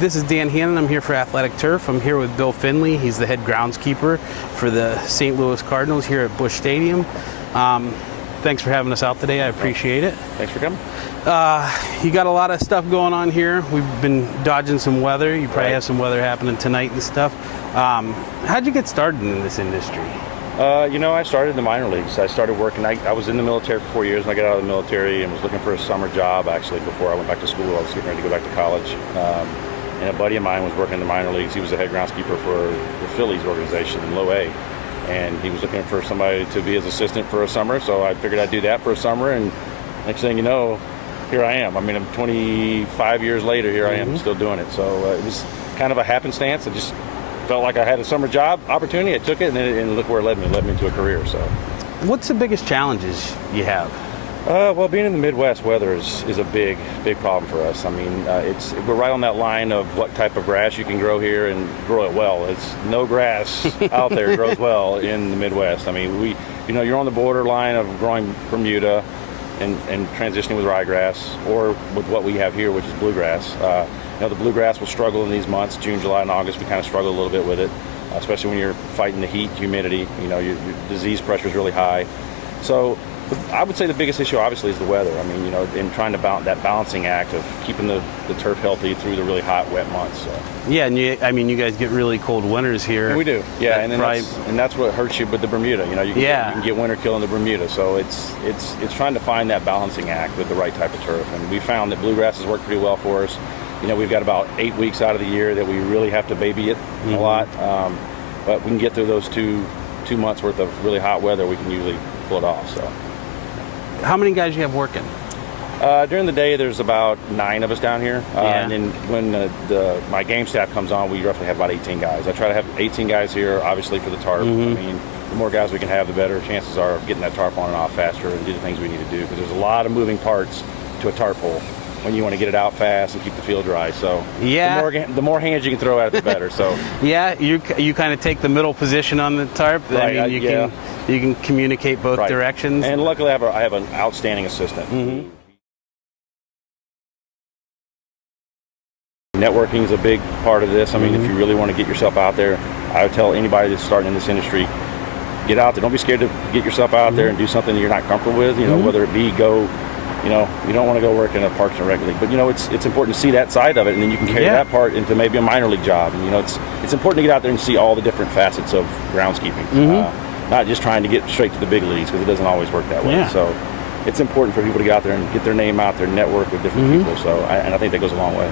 This is Dan Hannon. I'm here for Athletic Turf. I'm here with Bill Findley. He's the head groundskeeper for the St. Louis Cardinals here at Busch Stadium. Thanks for having us out today. I appreciate it. Thanks for coming. You got a lot of stuff going on here. We've been dodging some weather. You probably have some weather happening tonight and stuff. How'd you get started in this industry? I started in the minor leagues. I started working. I was in the military for 4 years, and I got out of the military and was looking for a summer job, actually, before I went back to school. I was getting ready to go back to college. And a buddy of mine was working in the minor leagues. He was the head groundskeeper for the Phillies organization in Low A. And he was looking for somebody to be his assistant for a summer, so I figured I'd do that for a summer, and next thing you know, here I am. I mean, I'm 25 years later, here I am still doing it. So it was kind of a happenstance. I just felt like I had a summer job opportunity. I took it, and look where it led me. It led me into a career. So, what's the biggest challenges you have? Well, being in the Midwest, weather is a big problem for us. I mean, we're right on that line of what type of grass you can grow here and grow it well. It's no grass out there grows well in the Midwest. I mean, you're on the borderline of growing Bermuda and transitioning with ryegrass, or with what we have here, which is bluegrass. The bluegrass will struggle in these months, June, July, and August. We kind of struggle a little bit with it, especially when you're fighting the heat, humidity. Your disease pressure is really high. So I would say the biggest issue, obviously, is the weather. I mean, in trying to that balancing act of keeping the turf healthy through the really hot, wet months. So. Yeah, and you guys get really cold winters here. We do. Yeah, and that's what hurts you with the Bermuda. You can get winter kill in the Bermuda. So it's trying to find that balancing act with the right type of turf. And we found that bluegrass has worked pretty well for us. We've got about 8 weeks out of the year that we really have to baby it a lot. But we can get through those two months worth of really hot weather. We can usually pull it off. So. How many guys you have working? During the day, there's about 9 of us down here. And then when my game staff comes on, we roughly have about 18 guys. I try to have 18 guys here, obviously, for the tarp. I mean, the more guys we can have, the better chances are of getting that tarp on and off faster and do the things we need to do, because there's a lot of moving parts to a tarp hole when you want to get it out fast and keep the field dry. So the more hands you can throw at it, the better. So you kind of take the middle position on the tarp. Right, I mean, you can communicate both directions. And luckily, I have an outstanding assistant. Networking is a big part of this. I mean, if you really want to get yourself out there, I would tell anybody that's starting in this industry, get out there. Don't be scared to get yourself out there and do something that you're not comfortable with. Whether it be you don't want to go work in a Parks and Rec league, but it's important to see that side of it, and then you can carry that part into maybe a minor league job. And it's important to get out there and see all the different facets of groundskeeping, not just trying to get straight to the big leagues, because it doesn't always work that way. So it's important for people to get out there and get their name out there, network with different people. So I think that goes a long way.